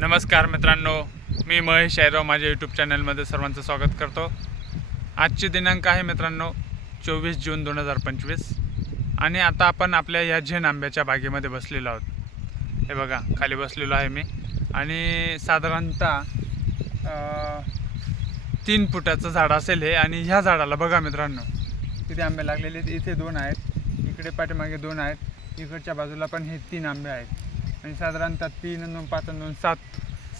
नमस्कार मित्रांनो मी महेश यायराव माझ्या यूट्यूब चॅनलमध्ये सर्वांचं स्वागत करतो. आजची दिनांक आहे मित्रांनो चोवीस जून दोन हजार पंचवीस. आणि आता आपण आपल्या या झेन आंब्याच्या बागेमध्ये बसलेलो आहोत. हे बघा खाली बसलेलो आहे मी. आणि साधारणतः तीन फुटाचं झाड असेल हे. आणि ह्या झाडाला बघा मित्रांनो किती आंबे लागलेले आहेत. इथे दोन आहेत. इकडे पाठीमागे दोन आहेत. इकडच्या बाजूला पण हे तीन आंबे आहेत. आणि साधारणतः तीन आणि दोन पाच दोन सात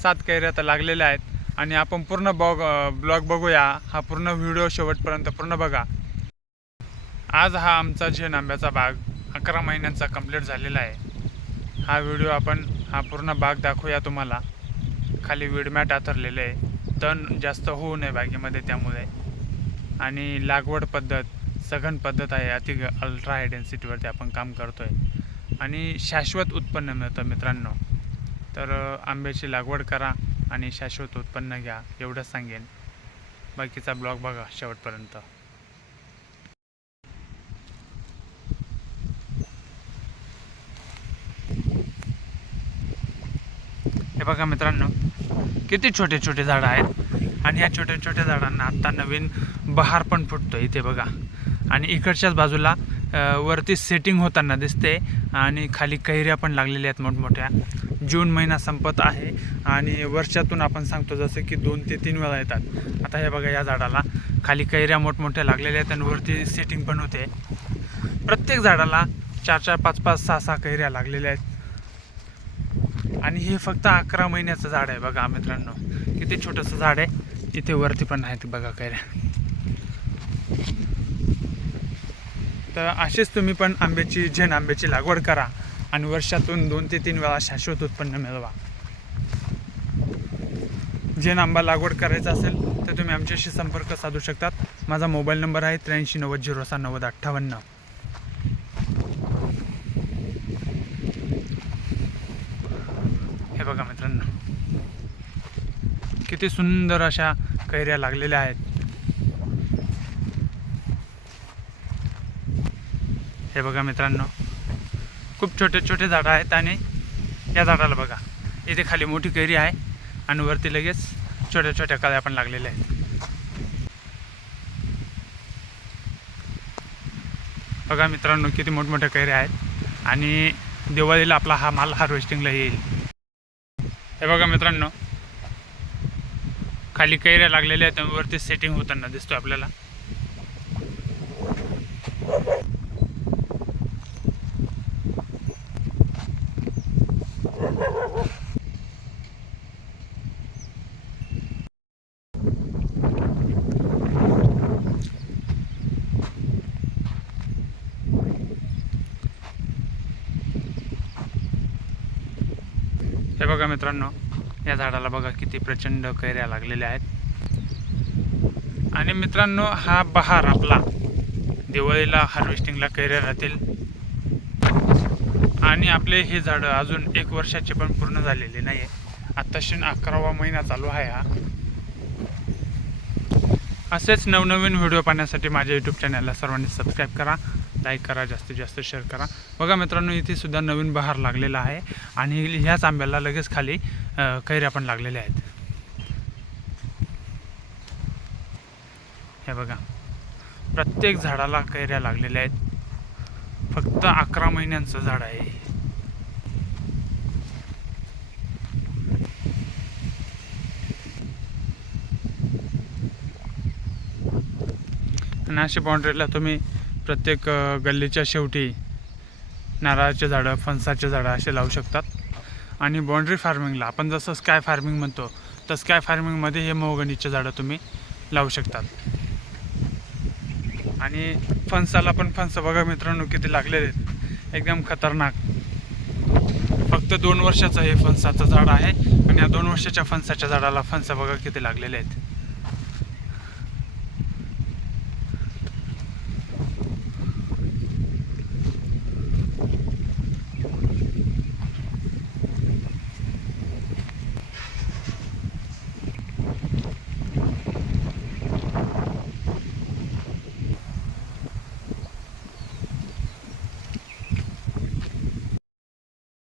सात कैऱ्या तर लागलेल्या आहेत. आणि आपण पूर्ण बॉग ब्लॉग बघूया. हा पूर्ण व्हिडिओ शेवटपर्यंत पूर्ण बघा. आज हा आमचा झेन आंब्याचा बाग अकरा महिन्यांचा कंप्लीट झालेला आहे. हा व्हिडिओ आपण हा पूर्ण बाग दाखवूया तुम्हाला. खाली विडमॅट आथरलेलं आहे. तण जास्त होऊ नये बागेमध्ये त्यामुळे. आणि लागवड पद्धत सघन पद्धत आहे. अति अल्ट्रा हाय डेन्सिटीवरती आपण काम करतो आहे आणि शाश्वत उत्पन्न मिळतं मित्रांनो. तर आंब्याची लागवड करा आणि शाश्वत उत्पन्न घ्या एवढंच सांगेन. बाकीचा ब्लॉग बघा शेवटपर्यंत. हे बघा मित्रांनो किती छोटे छोटे झाडं आहेत आणि या छोट्या छोट्या झाडांना आत्ता नवीन बहार पण फुटतो इथे बघा. आणि इकडच्याच बाजूला वरती सेटिंग होताना दिसते आणि खाली कैऱ्या पण लागलेल्या आहेत मोठमोठ्या. जून महिना संपत आहे आणि वर्षातून आपण सांगतो जसं की दोन ते तीन वेळा येतात. आता हे बघा या झाडाला. खाली कैऱ्या मोठमोठ्या लागलेल्या आहेत आणि वरती सेटिंग पण होते. प्रत्येक झाडाला चार चार पाच पाच सहा सहा कैऱ्या लागलेल्या आहेत. आणि हे फक्त अकरा महिन्याचं झाड आहे बघा मित्रांनो. किती छोटंसं झाड आहे. इथे वरती पण आहेत बघा कैऱ्या. तर असेच तुम्ही पण आंब्याची झेन आंब्याची लागवड करा आणि वर्षातून दोन ते तीन वेळा शाश्वत उत्पन्न मिळवा. झेन आंबा लागवड करायचा असेल तर तुम्ही आमच्याशी संपर्क साधू शकतात. माझा मोबाईल नंबर आहे त्र्याऐंशी नव्वद झिरो सहा नव्वद अठ्ठावन्न. हे बघा मित्रांनो किती सुंदर अशा कैऱ्या लागलेल्या आहेत. हे बघा मित्रांनो खूप छोटे छोटे झाडं आहेत आणि या झाडाला बघा इथे खाली मोठी कैरी आहे आणि वरती लगेच छोट्या छोट्या कळ्या पण लागलेल्या आहेत. बघा मित्रांनो किती मोठमोठ्या कैऱ्या आहेत आणि दिवाळीला आपला हा माल हार्वेस्टिंगला येईल. हे बघा मित्रांनो खाली कैऱ्या लागलेल्या आहेत वरती सेटिंग होताना दिसतो आपल्याला. हे बघा मित्रांनो या झाडाला बघा किती प्रचंड कैऱ्या लागलेल्या आहेत. आणि मित्रांनो हा बहार आपला दिवाळीला हार्वेस्टिंगला कैऱ्या राहतील. आणि आपले हे झाडं अजून एक वर्षाचे पण पूर्ण झालेले नाही आहे आत्ताशी अकरावा महिना चालू आहे हा. असेच नवनवीन व्हिडिओ पाहण्यासाठी माझ्या यूट्यूब चॅनलला सर्वांनी सबस्क्राईब करा लाईक करा जास्तीत जास्त शेअर करा. बघा मित्रांनो इथे सुद्धा नवीन बहार लागलेला आहे आणि ह्याच आंब्याला लगेच खाली कैऱ्या पण लागलेल्या आहेत. हे बघा. प्रत्येक झाडाला कैऱ्या लागलेल्या आहेत. फक्त अकरा महिन्यांचं झाड आहे. आणि अशी बाउंड्रीला तुम्ही प्रत्येक गल्लीच्या शेवटी नारळाचे झाडं फणसाचे झाडं असे लावू शकतात. आणि बाउंड्री फार्मिंगला आपण जसं स्काय फार्मिंग म्हणतो तर स्काय फार्मिंगमध्ये हे मोहगणीचे झाडं तुम्ही लावू शकतात. आणि फणसाला पण फणस बघा मित्रांनो किती लागलेले आहेत. एकदम खतरनाक. फक्त दोन वर्षाचं हे फणसाचं झाड आहे. आणि या दोन वर्षाच्या फणसाच्या झाडाला फणस बघा किती लागलेले आहेत.